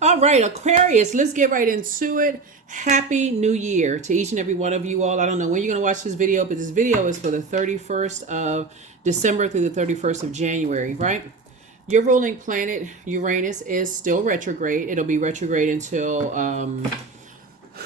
All right, Aquarius, let's get right into it. Happy New Year to each and every one of you all. I don't know when you're going to watch this video, but this video is for the 31st of December through the 31st of January, right? Your ruling planet, Uranus, is still retrograde. It'll be retrograde until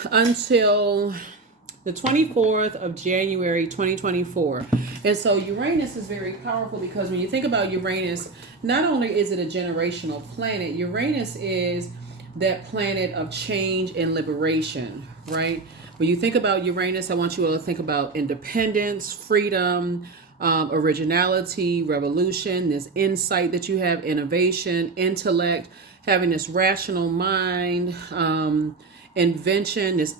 the 24th of January 2024. And so Uranus is very powerful because when you think about Uranus, not only is it a generational planet, Uranus is that planet of change and liberation, right? When you think about Uranus, I want you all to think about independence, freedom, originality, revolution, this insight that you have, innovation, intellect, having this rational mind, invention, this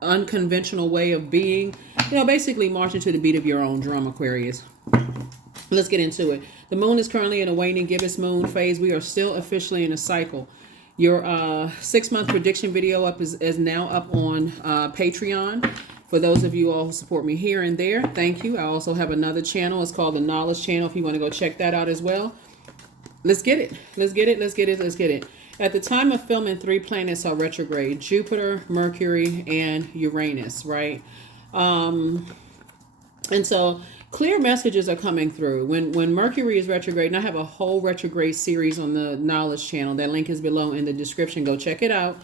unconventional way of being, basically marching to the beat of your own drum, Aquarius. Let's get into it. The moon is currently in a waning gibbous moon phase. We are still officially in a cycle. Your 6-month prediction video is now up on Patreon. For those of you all who support me here and there, thank you. I also have another channel. It's called the Knowledge Channel. If you want to go check that out as well. Let's get it. Let's get it. Let's get it. Let's get it. At the time of filming, 3 planets are retrograde: Jupiter, Mercury, and Uranus, right? And so clear messages are coming through. When Mercury is retrograde, and I have a whole retrograde series on the Knowledge Channel. That link is below in the description. Go check it out.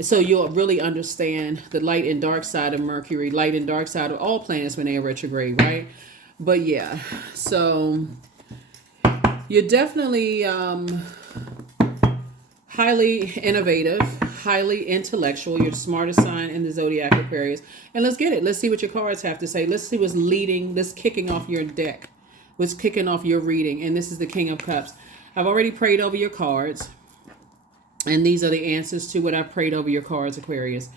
So you'll really understand the light and dark side of Mercury, light and dark side of all planets when they are retrograde, right? But yeah, so you're definitely highly innovative, highly intellectual. You're the smartest sign in the zodiac, Aquarius. And let's get it. Let's see what your cards have to say. Let's see what's leading, what's kicking off your deck, what's kicking off your reading. And this is the King of Cups. I've already prayed over your cards. And these are the answers to what I prayed over your cards, Aquarius.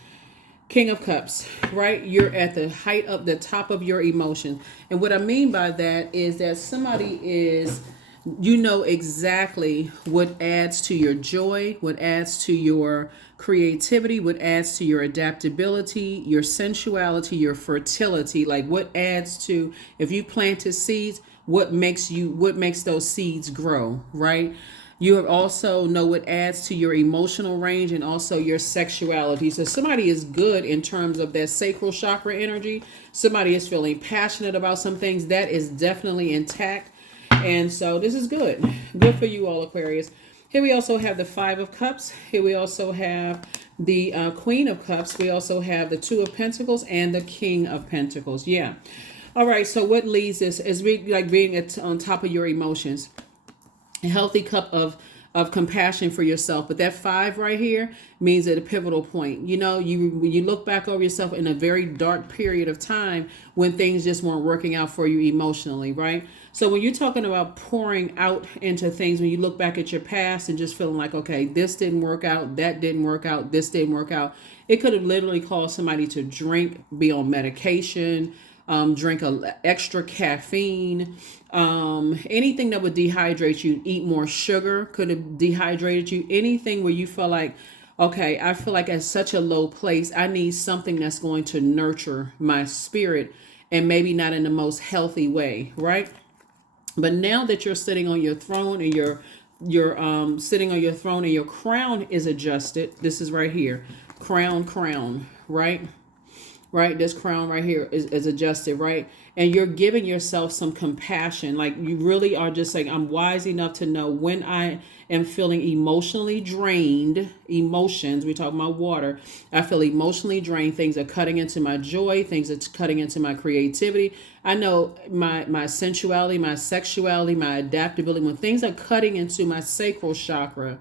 King of Cups, right? You're at the height of the top of your emotion. And what I mean by that is that somebody is, exactly what adds to your joy, what adds to your creativity, what adds to your adaptability, your sensuality, your fertility, like what adds to, if you planted seeds, what makes those seeds grow, right? You have also know what adds to your emotional range and also your sexuality. So somebody is good in terms of that sacral chakra energy. Somebody is feeling passionate about some things. That is definitely intact. And so this is good. Good for you all, Aquarius. Here we also have the 5 of Cups. Here we also have the Queen of Cups. We also have the 2 of Pentacles and the King of Pentacles. Yeah. All right. So what leads this is being on top of your emotions. A healthy cup of compassion for yourself. But that 5 right here means at a pivotal point. When you look back over yourself in a very dark period of time when things just weren't working out for you emotionally, right? So when you're talking about pouring out into things, when you look back at your past and just feeling like, okay, this didn't work out, that didn't work out, this didn't work out. It could have literally caused somebody to drink, be on medication, drink extra caffeine, anything that would dehydrate you, eat more sugar could have dehydrated you. Anything where you feel like, okay, I feel like at such a low place, I need something that's going to nurture my spirit, and maybe not in the most healthy way, right? But now that you're sitting on your throne and you're sitting on your throne and your crown is adjusted, this is right here, crown, right? Right, this crown right here is adjusted, right? And you're giving yourself some compassion. Like you really are just saying, I'm wise enough to know when I am feeling emotionally drained. Emotions, we talk about water. I feel emotionally drained. Things are cutting into my joy. Things are cutting into my creativity. I know my sensuality, my sexuality, my adaptability. When things are cutting into my sacral chakra,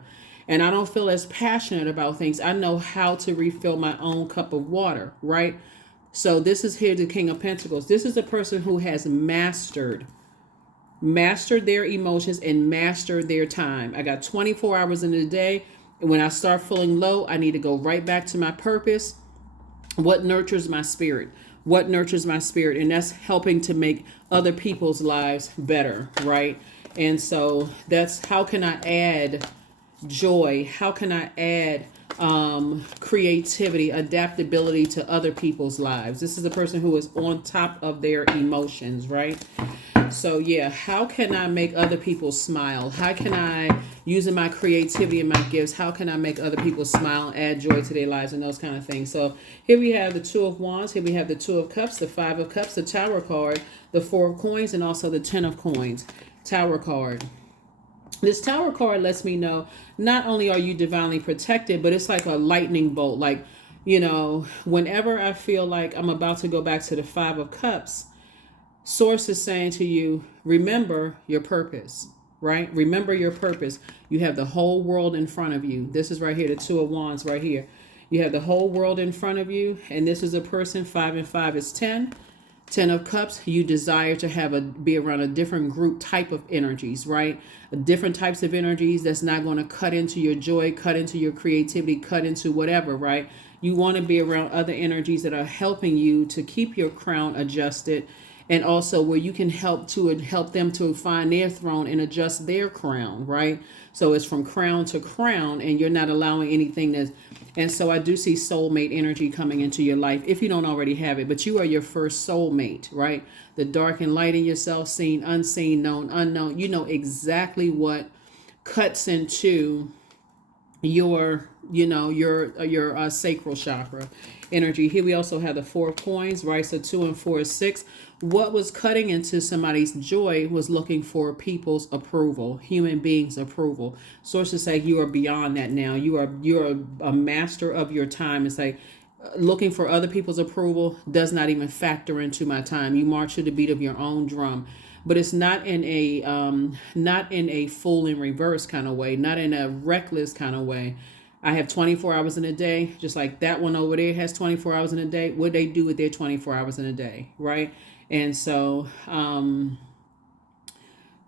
and I don't feel as passionate about things, I know how to refill my own cup of water, right? So this is here the King of Pentacles. This is a person who has mastered their emotions and mastered their time. I got 24 hours in the day. And when I start feeling low, I need to go right back to my purpose. What nurtures my spirit? What nurtures my spirit? And that's helping to make other people's lives better, right? And so that's how can I add joy? How can I add creativity, adaptability to other people's lives? This is a person who is on top of their emotions, right? So yeah, how can I make other people smile? How can I, using my creativity and my gifts, how can I make other people smile, add joy to their lives, and those kind of things? So here we have the Two of Wands, here we have the Two of Cups, the Five of Cups, the Tower card, the Four of Coins, and also the Ten of Coins. Tower card. This Tower card lets me know not only are you divinely protected, but it's like a lightning bolt. Like, whenever I feel like I'm about to go back to the Five of Cups, Source is saying to you, remember your purpose, right? Remember your purpose. You have the whole world in front of you. This is right here, the Two of Wands right here. You have the whole world in front of you, and this is a person. 5 and 5 is 10. 10 of Cups, you desire to be around a different group type of energies, right? Different types of energies that's not going to cut into your joy, cut into your creativity, cut into whatever, right? You want to be around other energies that are helping you to keep your crown adjusted, and also where you can help them to find their throne and adjust their crown, right? So it's from crown to crown, and you're not allowing anything that's. And so I do see soulmate energy coming into your life if you don't already have it, but you are your first soulmate, right? The dark and light in yourself, seen, unseen, known, unknown. You know exactly what cuts into your sacral chakra energy. Here we also have the Four of Coins, right? So 2 and 4 is 6. What was cutting into somebody's joy was looking for people's approval, human beings' approval. Sources say you are beyond that now. You're a master of your time. It's like looking for other people's approval does not even factor into my time. You march to the beat of your own drum. But it's not in a fool in reverse kind of way, not in a reckless kind of way. I have 24 hours in a day, just like that one over there has 24 hours in a day. What they do with their 24 hours in a day, right? And so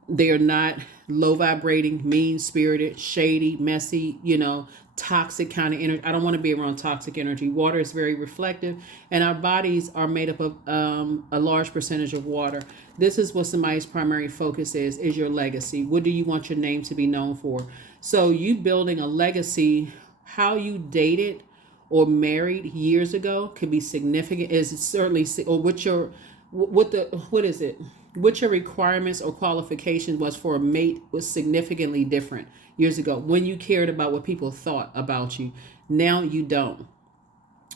they are not low vibrating, mean spirited, shady, messy, toxic kind of energy. I don't want to be around toxic energy. Water is very reflective, and our bodies are made up of a large percentage of water. This is what somebody's primary focus is your legacy. What do you want your name to be known for? So you building a legacy, how you dated or married years ago could be significant. Is certainly, or what your requirements or qualifications was for a mate was significantly different years ago when you cared about what people thought about you. Now you don't.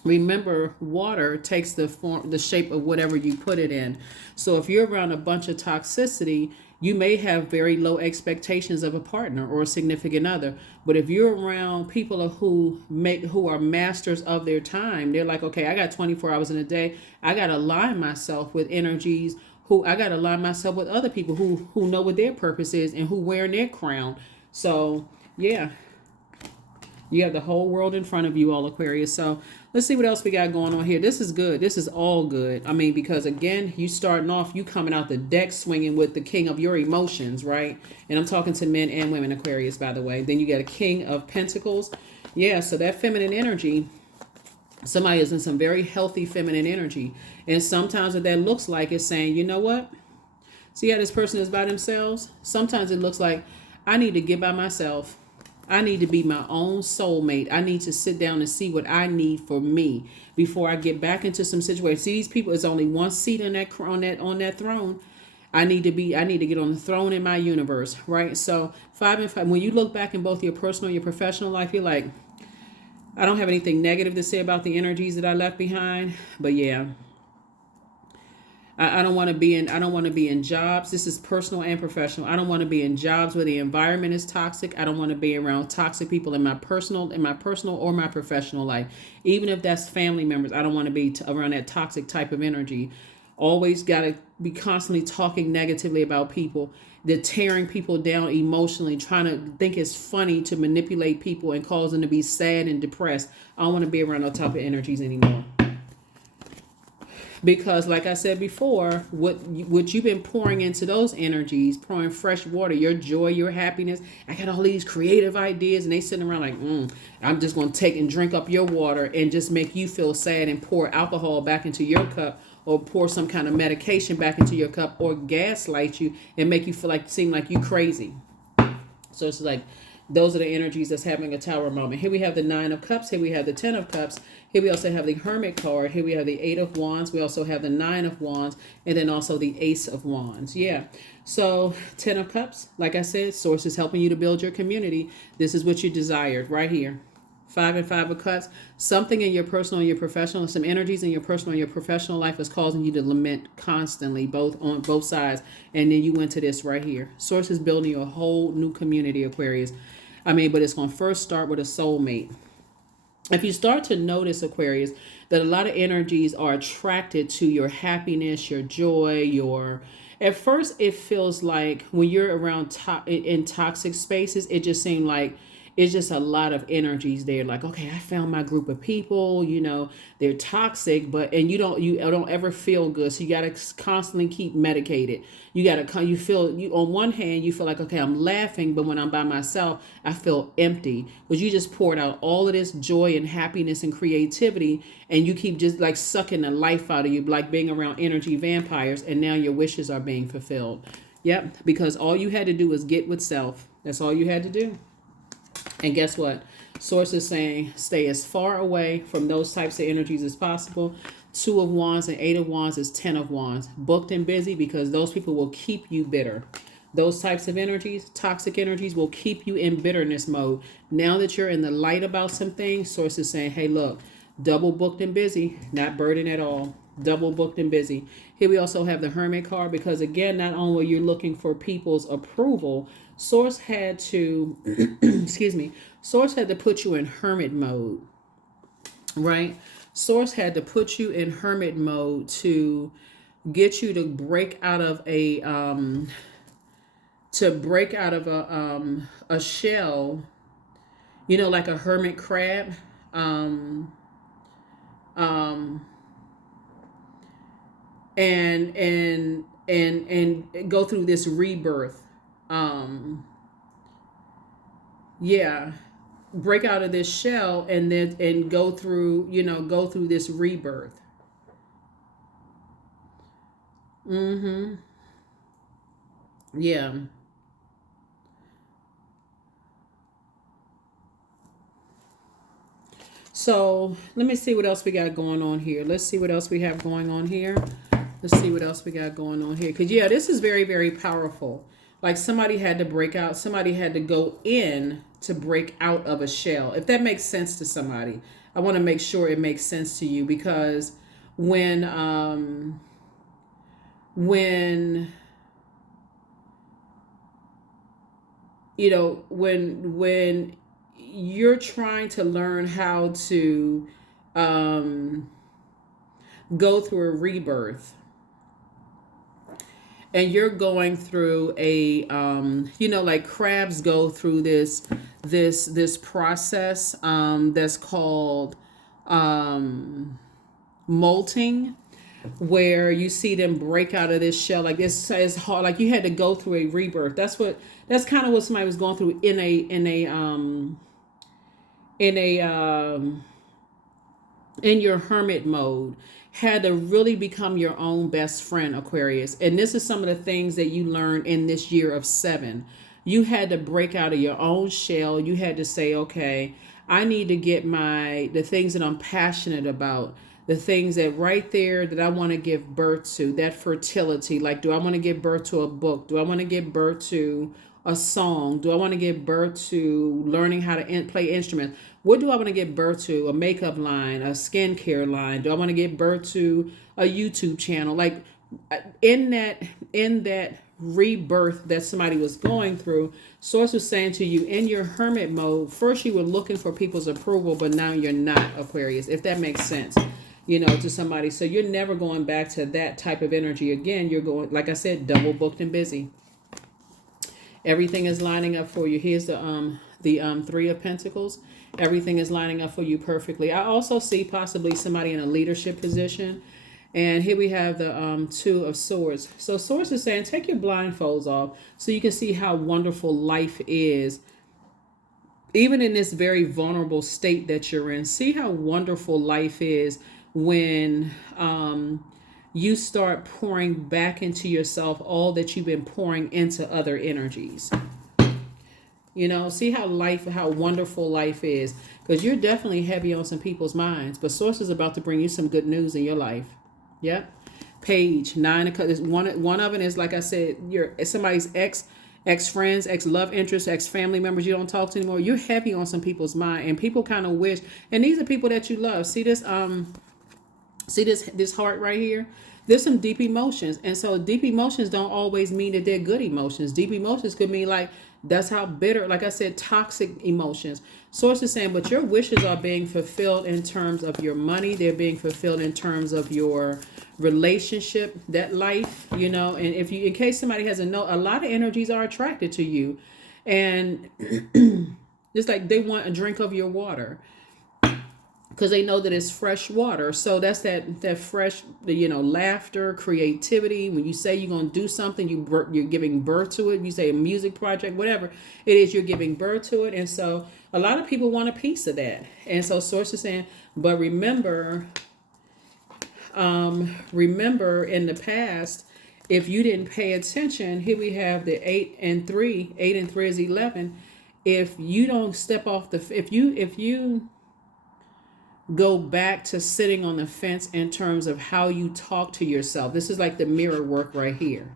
Remember, water takes the shape of whatever you put it in. So if you're around a bunch of toxicity, you may have very low expectations of a partner or a significant other. But if you're around people who are masters of their time, they're like, okay, I got 24 hours in a day. I got to align myself with energies I got to align myself with other people who know what their purpose is and who wear their crown. So yeah, you have the whole world in front of you, all Aquarius. So let's see what else we got going on here. This is good. This is all good. I mean, because again, you starting off, you coming out the deck swinging with the king of your emotions, right? And I'm talking to men and women, Aquarius, by the way. Then you got a king of pentacles. Yeah, so that feminine energy, somebody is in some very healthy feminine energy. And sometimes what that looks like is saying, you know what? See how this person is by themselves? Sometimes it looks like I need to get by myself. I need to be my own soulmate. I need to sit down and see what I need for me before I get back into some situation. See, these people, is only one seat on that throne. I need to get on the throne in my universe, right? So 5 and 5. When you look back in both your personal and your professional life, you're like, I don't have anything negative to say about the energies that I left behind, but yeah. I don't want to be in jobs. This is personal and professional. I don't want to be in jobs where the environment is toxic. I don't want to be around toxic people in my personal or my professional life. Even if that's family members, I don't want to be around that toxic type of energy. Always got to be constantly talking negatively about people. They're tearing people down emotionally, trying to think it's funny to manipulate people and cause them to be sad and depressed. I don't want to be around those type of energies anymore. Because like I said before, what you've been pouring into those energies, pouring fresh water, your joy, your happiness. I got all these creative ideas, and they sitting around like, I'm just going to take and drink up your water and just make you feel sad and pour alcohol back into your cup, or pour some kind of medication back into your cup, or gaslight you and make you seem like you crazy. So it's like, Those are the energies that's having a Tower moment. Here we have the Nine of Cups. Here we have the Ten of Cups. Here we also have the Hermit card. Here we have the Eight of Wands. We also have the Nine of Wands, and then also the Ace of Wands. Yeah. So 10 of Cups, like I said, Source is helping you to build your community. This is what you desired right here. 5 and 5 of Cups. Something in your personal and your professional, some energies in your personal and your professional life is causing you to lament constantly, both on both sides. And then you went to this right here. Source is building you a whole new community, Aquarius. But it's going to first start with a soulmate. If you start to notice, Aquarius, that a lot of energies are attracted to your happiness, your joy, at first it feels like when you're around in toxic spaces, it just seemed like it's just a lot of energies there. Like, okay, I found my group of people, they're toxic, and you don't ever feel good. So you got to constantly keep medicated. On one hand, you feel like, okay, I'm laughing, but when I'm by myself, I feel empty. Because you just poured out all of this joy and happiness and creativity, and you keep just like sucking the life out of you, like being around energy vampires, and now your wishes are being fulfilled. Yep, because all you had to do was get with self. That's all you had to do. And guess what? Source is saying stay as far away from those types of energies as possible. 2 of Wands and 8 of Wands is 10 of Wands. Booked and busy, because those people will keep you bitter. Those types of energies, toxic energies, will keep you in bitterness mode. Now that you're in the light about some things, Source is saying, hey, look, double booked and busy, not burdened at all. Double booked and busy. Here we also have the Hermit card, because again, not only are you looking for people's approval, Source had to, Source had to put you in hermit mode, right? Source had to put you in hermit mode to get you to break out of a shell, like a hermit crab, and go through this rebirth. Break out of this shell and go through this rebirth. Yeah. So let me see what else we got going on here. Let's see what else we have going on here. Because, this is very, very powerful. Like somebody had to break out. Somebody had to go in to break out of a shell. If that makes sense to somebody, I want to make sure it makes sense to you. Because when you're trying to learn how to go through a rebirth, and you're going through a like crabs go through this process that's called molting, where you see them break out of this shell. Like it's hard, like you had to go through a rebirth. That's kind of what somebody was going through in your hermit mode. Had to really become your own best friend, Aquarius. And this is some of the things that you learned in this year of 7. You had to break out of your own shell. You had to say, okay, I need to get the things that I'm passionate about, the things that right there that I want to give birth to, that fertility. Like, do I want to give birth to a book? Do I want to give birth to a song? Do I want to give birth to learning how to play instruments? What do I want to give birth to? A makeup line, a skincare line? Do I want to give birth to a YouTube channel? Like in that rebirth that somebody was going through, Source was saying to you, in your hermit mode, first you were looking for people's approval, but now you're not, Aquarius, if that makes sense, to somebody. So you're never going back to that type of energy again. You're going, like I said, double booked and busy. Everything is lining up for you. Here's the 3 of Pentacles. Everything is lining up for you perfectly. I also see possibly somebody in a leadership position. And here we have the 2 of Swords. So Swords is saying, take your blindfolds off so you can see how wonderful life is. Even in this very vulnerable state that you're in, see how wonderful life is when you start pouring back into yourself all that you've been pouring into other energies. You know, see how wonderful life is. Because you're definitely heavy on some people's minds. But Source is about to bring you some good news in your life. Yep. Page 9 of Cups. One of it is, like I said, you're somebody's ex friends, ex love interests, ex family members you don't talk to anymore. You're heavy on some people's mind, and people kind of wish. And these are people that you love. See this heart right here. There's some deep emotions, and so deep emotions don't always mean that they're good emotions. Deep emotions could mean like that's how bitter, like I said, toxic emotions. Source is saying, but your wishes are being fulfilled in terms of your money. They're being fulfilled in terms of your relationship, that life, you know. And if you, in case somebody hasn't know, a lot of energies are attracted to you, and it's like they want a drink of your water because they know that it's fresh water. So that's that fresh, you know, laughter, creativity. When you say you're going to do something, you're giving birth to it. You say a music project, whatever it is, you're giving birth to it. And so a lot of people want a piece of that. And so Source is saying, but remember in the past, if you didn't pay attention, here we have the 8 and 3. 8 and 3 is 11. If you don't step off if you go back to sitting on the fence in terms of how you talk to yourself. This is like the mirror work right here.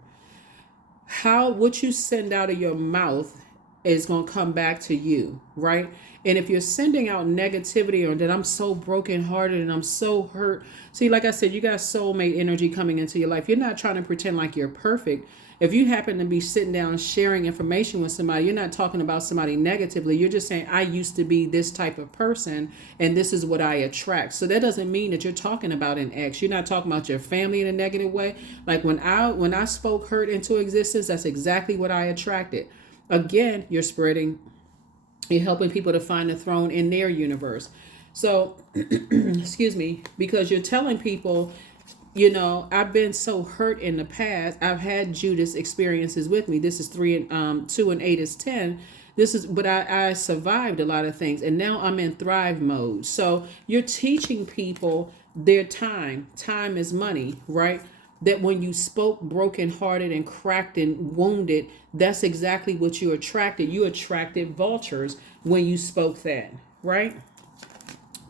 What you send out of your mouth is going to come back to you, right? And if you're sending out negativity or that I'm so brokenhearted and I'm so hurt. See, like I said, you got soulmate energy coming into your life. You're not trying to pretend like you're perfect. If you happen to be sitting down sharing information with somebody, you're not talking about somebody negatively. You're just saying, I used to be this type of person and this is what I attract. So that doesn't mean that you're talking about an ex. You're not talking about your family in a negative way. Like when I spoke hurt into existence, that's exactly what I attracted. Again, you're helping people to find the throne in their universe. So, excuse me, because you're telling people, you know, I've been so hurt in the past. I've had Judas experiences with me. This is 3 and 2 and 8 is 10. But I survived a lot of things, and now I'm in thrive mode. So you're teaching people their time. Time is money, right? That when you spoke brokenhearted and cracked and wounded, that's exactly what you attracted. You attracted vultures when you spoke that, right?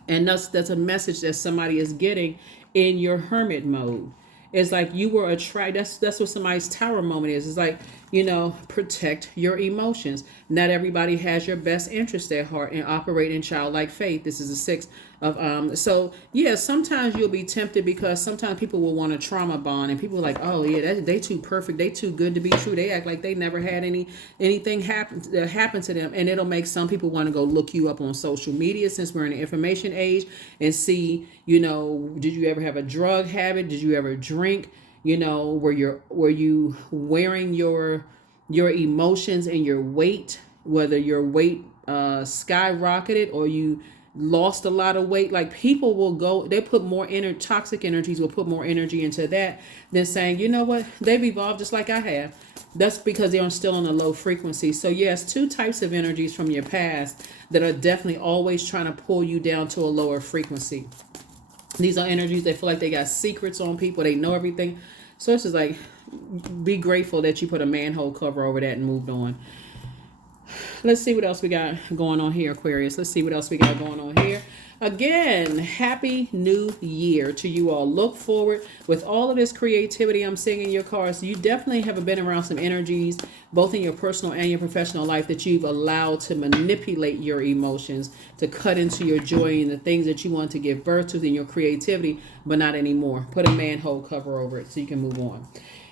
And that's a message that somebody is getting in your hermit mode. It's like you were attracted. That's what somebody's tower moment is. It's like, you know, protect your emotions. Not everybody has your best interest at heart and operate in childlike faith. This is the 6 of so yeah, sometimes you'll be tempted because sometimes people will want a trauma bond and people are like, oh yeah, they too perfect, they too good to be true. They act like they never had anything happen to them, and it'll make some people want to go look you up on social media since we're in the information age and see, you know, did you ever have a drug habit? Did you ever drink? You know, were you wearing your emotions and your weight, whether your weight skyrocketed or you lost a lot of weight? Like people will go, they put more toxic energies will put more energy into that than saying, you know what, they've evolved just like I have. That's because they're still on a low frequency. So yes, 2 types of energies from your past that are definitely always trying to pull you down to a lower frequency. These are energies that feel like they got secrets on people. They know everything. So it's just like, be grateful that you put a manhole cover over that and moved on. Let's see what else we got going on here, Aquarius. Let's see what else we got going on here. Again, happy new year to you all. Look forward with all of this creativity I'm seeing in your cards. You definitely have been around some energies, both in your personal and your professional life, that you've allowed to manipulate your emotions, to cut into your joy and the things that you want to give birth to in your creativity, but not anymore. Put a manhole cover over it so you can move on.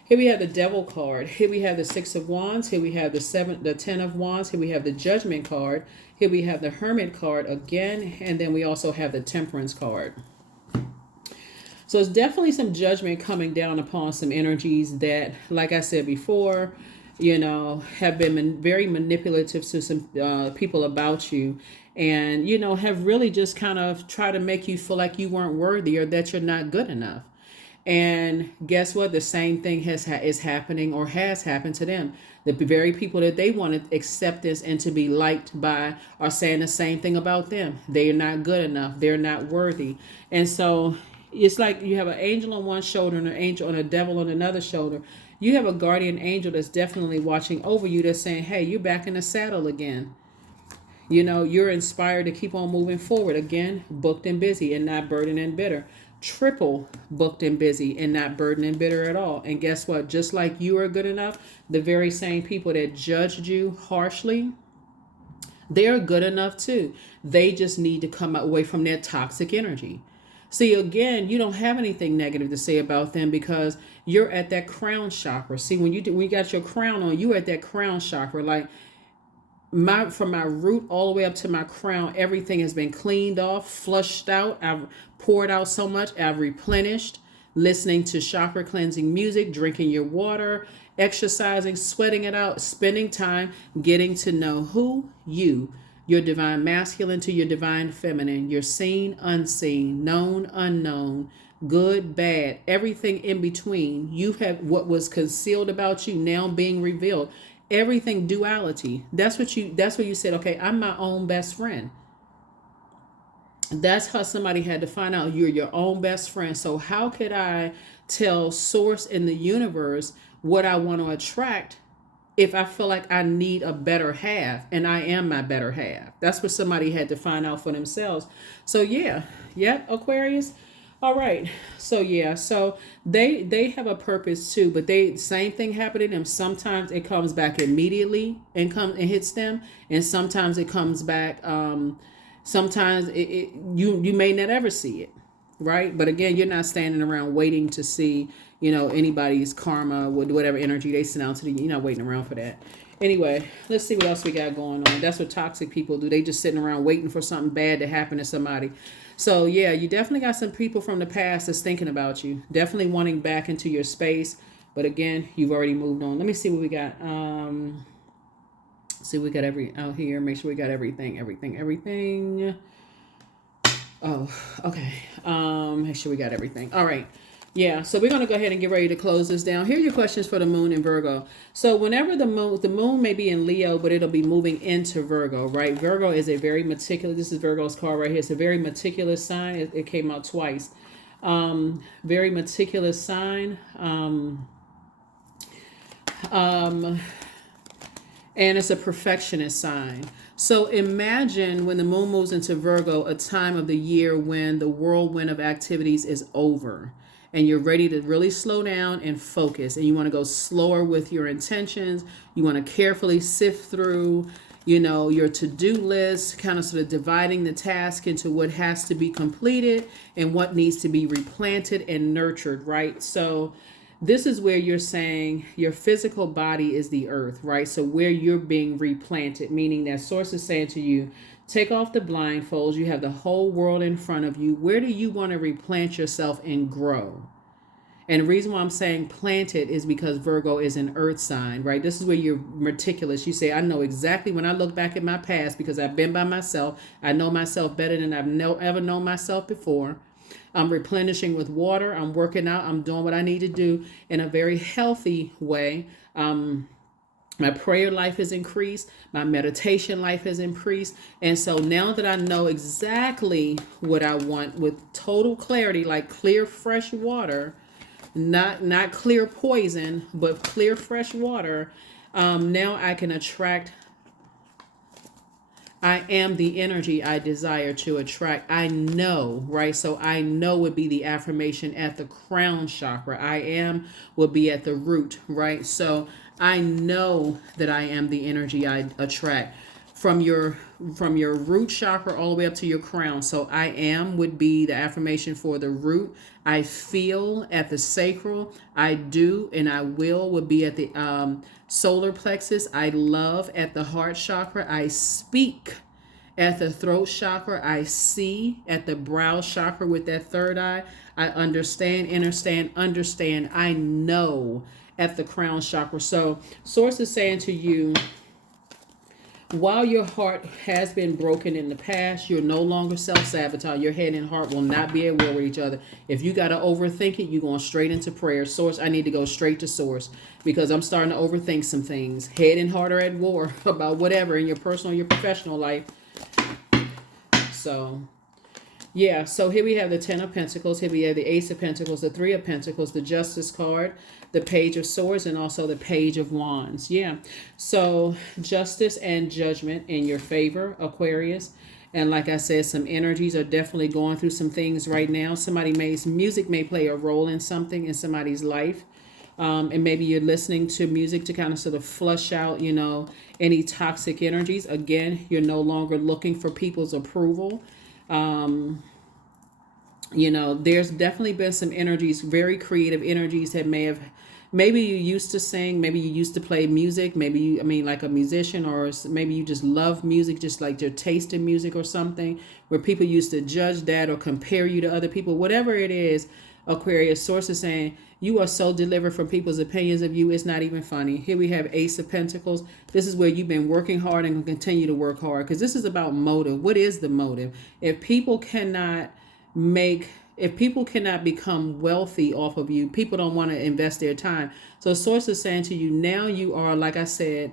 Here we have the Devil card. Here we have the 6 of Wands. Here we have the 10 of Wands. Here we have the Judgment card. Here we have the Hermit card again. And then we also have the Temperance card. So it's definitely some judgment coming down upon some energies that, like I said before, you know, have been very manipulative to some people about you. And, you know, have really just kind of tried to make you feel like you weren't worthy or that you're not good enough. And guess what? The same thing is happening or has happened to them. The very people that they wanted acceptance and to be liked by are saying the same thing about them. They are not good enough. They're not worthy. And so it's like you have an angel on one shoulder and an angel and a devil on another shoulder. You have a guardian angel that's definitely watching over you, that's saying, hey, you're back in the saddle again. You know, you're inspired to keep on moving forward. Again, booked and busy and not burdened and bitter. Triple booked and busy and not burdened and bitter at all. And guess what? Just like you are good enough, the very same people that judged you harshly, they're good enough too. They just need to come away from their toxic energy. See, again, you don't have anything negative to say about them because you're at that crown chakra. See, when you got your crown on, you at that crown chakra. Like from my root all the way up to my crown, everything has been cleaned off, flushed out. I've poured out so much. I've replenished. Listening to chakra cleansing music, drinking your water, exercising, sweating it out, spending time getting to know who you, your divine masculine to your divine feminine, your seen, unseen, known, unknown, good, bad, everything in between. You have what was concealed about you now being revealed. Everything duality. That's what you said, okay, I'm my own best friend. That's how somebody had to find out you're your own best friend. So how could I tell source in the universe what I want to attract if I feel like I need a better half and I am my better half? That's what somebody had to find out for themselves. So yeah, Aquarius. All right. So yeah, so they have a purpose too, but same thing happened to them. Sometimes it comes back immediately and hits them, and sometimes it comes back sometimes you may not ever see it, right? But again, you're not standing around waiting to see, anybody's karma with whatever energy they send out to you. You're not waiting around for that. Anyway, let's see what else we got going on. That's what toxic people do. They just sitting around waiting for something bad to happen to somebody. So yeah, you definitely got some people from the past that's thinking about you, definitely wanting back into your space. But again, you've already moved on. Let me see what we got. See, we got out here. Make sure we got everything. Oh, okay. Make sure we got everything. All right. Yeah. So we're going to go ahead and get ready to close this down. Here are your questions for the moon in Virgo. So whenever the moon may be in Leo, but it'll be moving into Virgo, right? Virgo is a very meticulous, this is Virgo's card right here. It's a very meticulous sign. It came out twice. Very meticulous sign. And it's a perfectionist sign. So imagine when the moon moves into Virgo, a time of the year when the whirlwind of activities is over and you're ready to really slow down and focus, and you want to go slower with your intentions. You want to carefully sift through, your to-do list, kind of sort of dividing the task into what has to be completed and what needs to be replanted and nurtured, right? So this is where you're saying your physical body is the earth, right? So where you're being replanted, meaning that source is saying to you, take off the blindfolds. You have the whole world in front of you. Where do you want to replant yourself and grow? And the reason why I'm saying planted is because Virgo is an earth sign, right? This is where you're meticulous. You say, I know exactly when I look back at my past because I've been by myself. I know myself better than I've ever known myself before. I'm replenishing with water. I'm working out. I'm doing what I need to do in a very healthy way. My prayer life has increased. My meditation life has increased. And so now that I know exactly what I want with total clarity, like clear, fresh water, not clear poison, but clear, fresh water, now I can attract. I am the energy I desire to attract. I know, right? So I know would be the affirmation at the crown chakra. I am would be at the root, right? So I know that I am the energy I attract from your root chakra all the way up to your crown. So I am would be the affirmation for the root. I feel at the sacral. I do and I will would be at the solar plexus. I love at the heart chakra. I speak at the throat chakra. I see at the brow chakra with that third eye. I understand. I know at the crown chakra. So source is saying to you, while your heart has been broken in the past, you're no longer self-sabotage. Your head and heart will not be at war with each other. If you got to overthink it, you're going straight into prayer. Source, I need to go straight to source because I'm starting to overthink some things. Head and heart are at war about whatever in your personal, your professional life. So Yeah, so here we have the Ten of Pentacles, here we have the Ace of Pentacles, the Three of Pentacles, the Justice card, the Page of Swords, and also the Page of Wands. Yeah, so justice and judgment in your favor, Aquarius. And like I said, some energies are definitely going through some things right now. Music may play a role in something in somebody's life. And maybe you're listening to music to kind of sort of flush out, any toxic energies. Again, you're no longer looking for people's approval. There's definitely been some energies, very creative energies that maybe you used to sing, maybe you used to play music, like a musician, or maybe you just love music, just like your taste in music or something, where people used to judge that or compare you to other people. Whatever it is, Aquarius, source is saying you are so delivered from people's opinions of you, it's not even funny. Here we have Ace of Pentacles. This is where you've been working hard and continue to work hard, because this is about motive. What is the motive? If people cannot become wealthy off of you, people don't want to invest their time. So source is saying to you, now you are, like I said,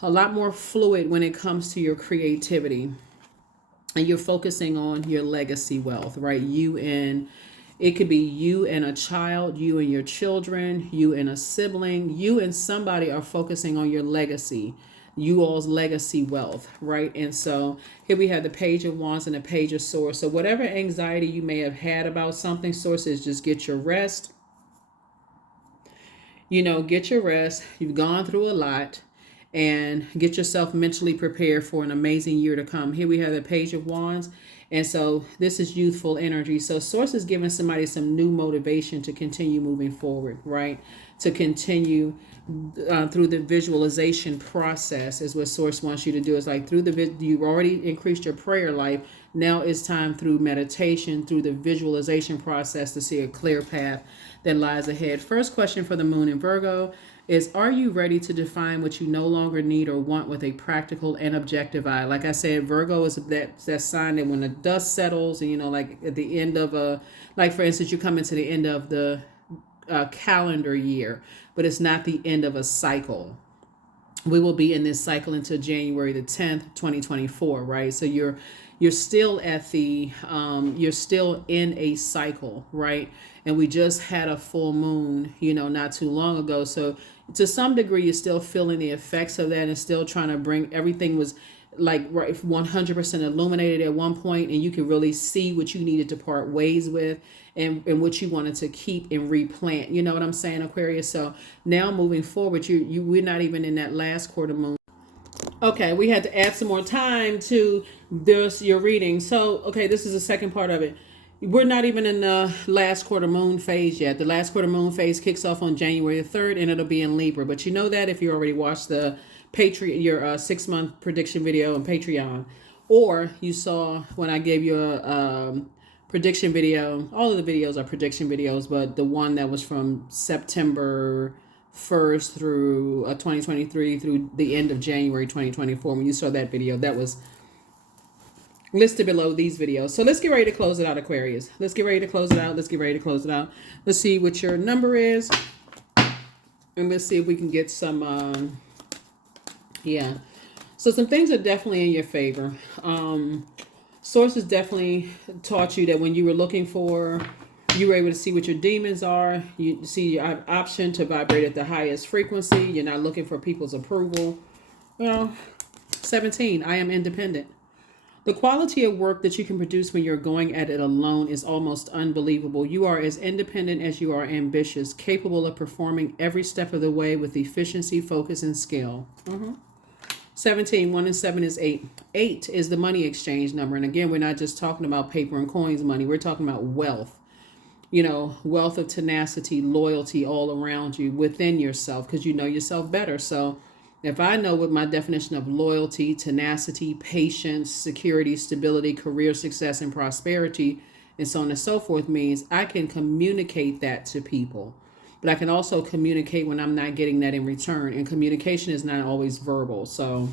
a lot more fluid when it comes to your creativity, and you're focusing on your legacy wealth, right? It could be you and a child, you and your children, you and a sibling, you and somebody are focusing on your legacy, you all's legacy wealth, right? And so here we have the Page of Wands and the Page of Swords. So whatever anxiety you may have had about something, sources, just get your rest. Get your rest. You've gone through a lot, and get yourself mentally prepared for an amazing year to come. Here we have the Page of Wands. And so this is youthful energy. So source is giving somebody some new motivation to continue moving forward, right? To continue through the visualization process is what source wants you to do. It's like you've already increased your prayer life. Now it's time through meditation, through the visualization process, to see a clear path that lies ahead. First question for the moon in Virgo is, are you ready to define what you no longer need or want with a practical and objective eye? Like I said, Virgo is that sign that when the dust settles, and like at the end of like for instance, you come into the end of the calendar year, but it's not the end of a cycle. We will be in this cycle until January the 10th, 2024, right? So you're still you're still in a cycle, right? And we just had a full moon, not too long ago. So to some degree, you're still feeling the effects of that, and still trying to bring everything was like right 100% illuminated at one point, and you can really see what you needed to part ways with, and what you wanted to keep and replant. You know what I'm saying, Aquarius? So now moving forward, we're not even in that last quarter moon. Okay, we had to add some more time to your reading. So, okay, this is the second part of it. We're not even in the last quarter moon phase yet. The last quarter moon phase kicks off on January the 3rd, and it'll be in Libra. But you know that if you already watched your 6-month prediction video on Patreon, or you saw when I gave you a prediction video. All of the videos are prediction videos, but the one that was from September 1st through 2023 through the end of January 2024, when you saw that video, that was listed below these videos. So let's get ready to close it out, Aquarius. Let's get ready to close it out. Let's see what your number is, and let's see if we can get some so some things are definitely in your favor. Sources definitely taught you that when you were looking for, you were able to see what your demons are. You see your option to vibrate at the highest frequency. You're not looking for people's approval. 17, I am independent. The quality of work that you can produce when you're going at it alone is almost unbelievable. You are as independent as you are ambitious, capable of performing every step of the way with efficiency, focus, and skill. 17, 1 and 7 is 8. 8 is the money exchange number. And again, we're not just talking about paper and coins money. We're talking about wealth. Wealth of tenacity, loyalty all around you, within yourself, because you know yourself better. So if I know what my definition of loyalty, tenacity, patience, security, stability, career success, and prosperity, and so on and so forth means, I can communicate that to people. But I can also communicate when I'm not getting that in return. And communication is not always verbal. So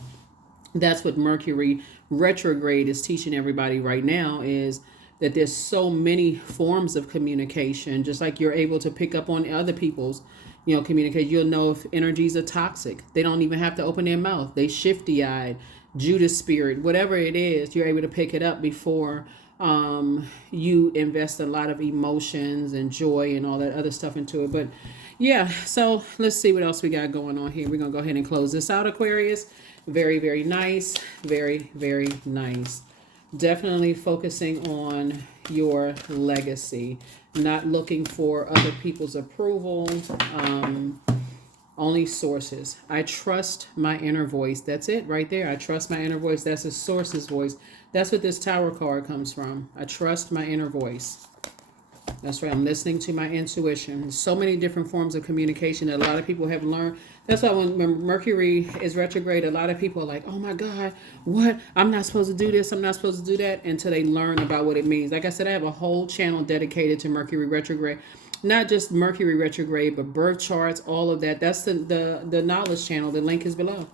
that's what Mercury retrograde is teaching everybody right now, is that there's so many forms of communication. Just like you're able to pick up on other people's communicate. You'll know if energies are toxic. They don't even have to open their mouth. They shifty-eyed. Judas spirit, whatever it is, you're able to pick it up before you invest a lot of emotions and joy and all that other stuff into it. But yeah, so let's see what else we got going on here. We're going to go ahead and close this out, Aquarius. Very, very nice. Very, very nice. Definitely focusing on your legacy, not looking for other people's approval. Only sources. I trust my inner voice. That's it right there. I trust my inner voice. That's a source's voice. That's what this Tower card comes from. I trust my inner voice. That's right. I'm listening to my intuition. So many different forms of communication that a lot of people have learned. That's why when Mercury is retrograde, a lot of people are like, oh my God, what? I'm not supposed to do this. I'm not supposed to do that, until they learn about what it means. Like I said, I have a whole channel dedicated to Mercury retrograde. Not just Mercury retrograde, but birth charts, all of that. That's the knowledge channel. The link is below.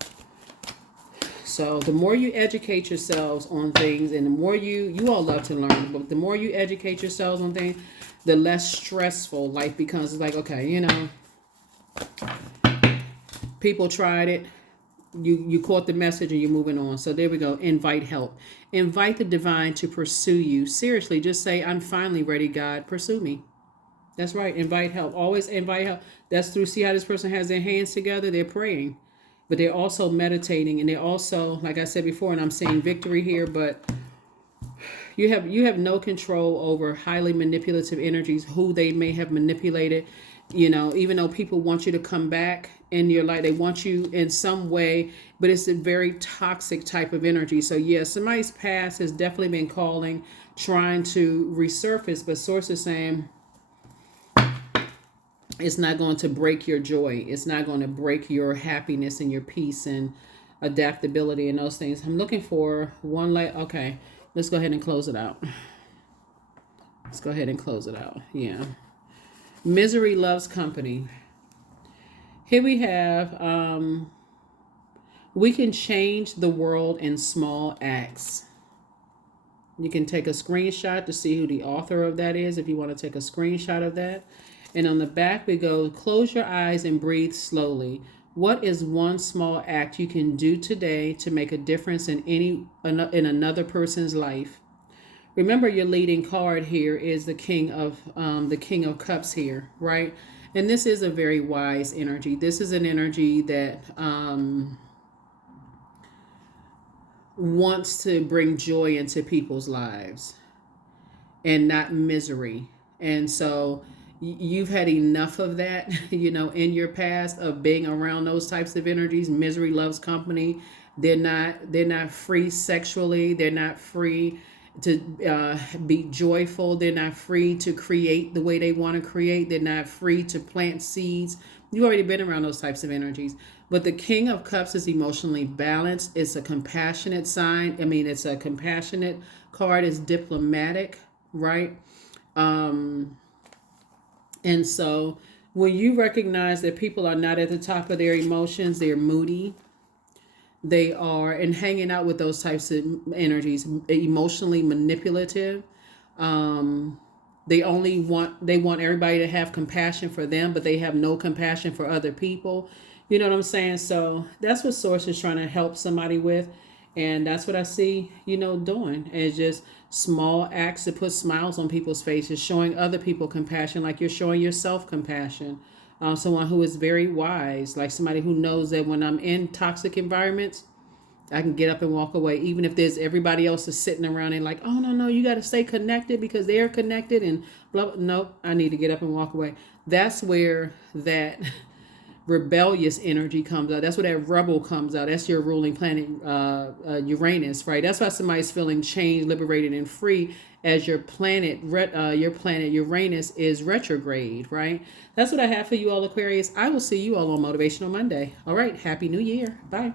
So the more you educate yourselves on things, and the more you all love to learn, but the more you educate yourselves on things, the less stressful life becomes. It's like, okay, you know, people tried it. You caught the message and you're moving on. So there we go. Invite help. Invite the divine to pursue you. Seriously, just say, I'm finally ready, God. Pursue me. That's right. Invite help. Always invite help. That's through, see how this person has their hands together? They're praying, but they're also meditating. And they're also, like I said before, and I'm saying victory here, but you have no control over highly manipulative energies, who they may have manipulated. You know, even though people want you to come back in your life, they want you in some way, but it's a very toxic type of energy. So yeah, somebody's past has definitely been calling, trying to resurface, but source is saying, it's not going to break your joy. It's not going to break your happiness and your peace and adaptability and those things. I'm looking for one okay, let's go ahead and close it out. Let's go ahead and close it out. Yeah. Misery loves company. Here we have, we can change the world in small acts. You can take a screenshot to see who the author of that is if you want to take a screenshot of that. And on the back we go, close your eyes and breathe slowly. What is one small act you can do today to make a difference in another person's life? Remember, your leading card here is the King of Cups here, right? And this is a very wise energy. This is an energy that wants to bring joy into people's lives and not misery. And so you've had enough of that, you know, in your past, of being around those types of energies. Misery loves company. They're not free sexually. They're not free to be joyful. They're not free to create the way they want to create. They're not free to plant seeds. You've already been around those types of energies. But the King of Cups is emotionally balanced. It's a compassionate sign. I mean, it's a compassionate card. It's diplomatic, right? And so when you recognize that people are not at the top of their emotions, they're moody, they are, and hanging out with those types of energies, emotionally manipulative. They want everybody to have compassion for them, but they have no compassion for other people. You know what I'm saying? So that's what Source is trying to help somebody with. And that's what I see, you know, doing. It's just small acts to put smiles on people's faces, showing other people compassion, like you're showing yourself compassion. Someone who is very wise, like somebody who knows that when I'm in toxic environments, I can get up and walk away, even if there's everybody else is sitting around and like, oh, no, you got to stay connected because they're connected and blah, blah. Nope, I need to get up and walk away. That's where that rebellious energy comes out. That's where that rebel comes out. That's your ruling planet, Uranus, right? That's why somebody's feeling changed, liberated, and free as your planet Uranus is retrograde, right? That's what I have for you all, Aquarius. I will see you all on Motivational Monday. All right. Happy New Year. Bye.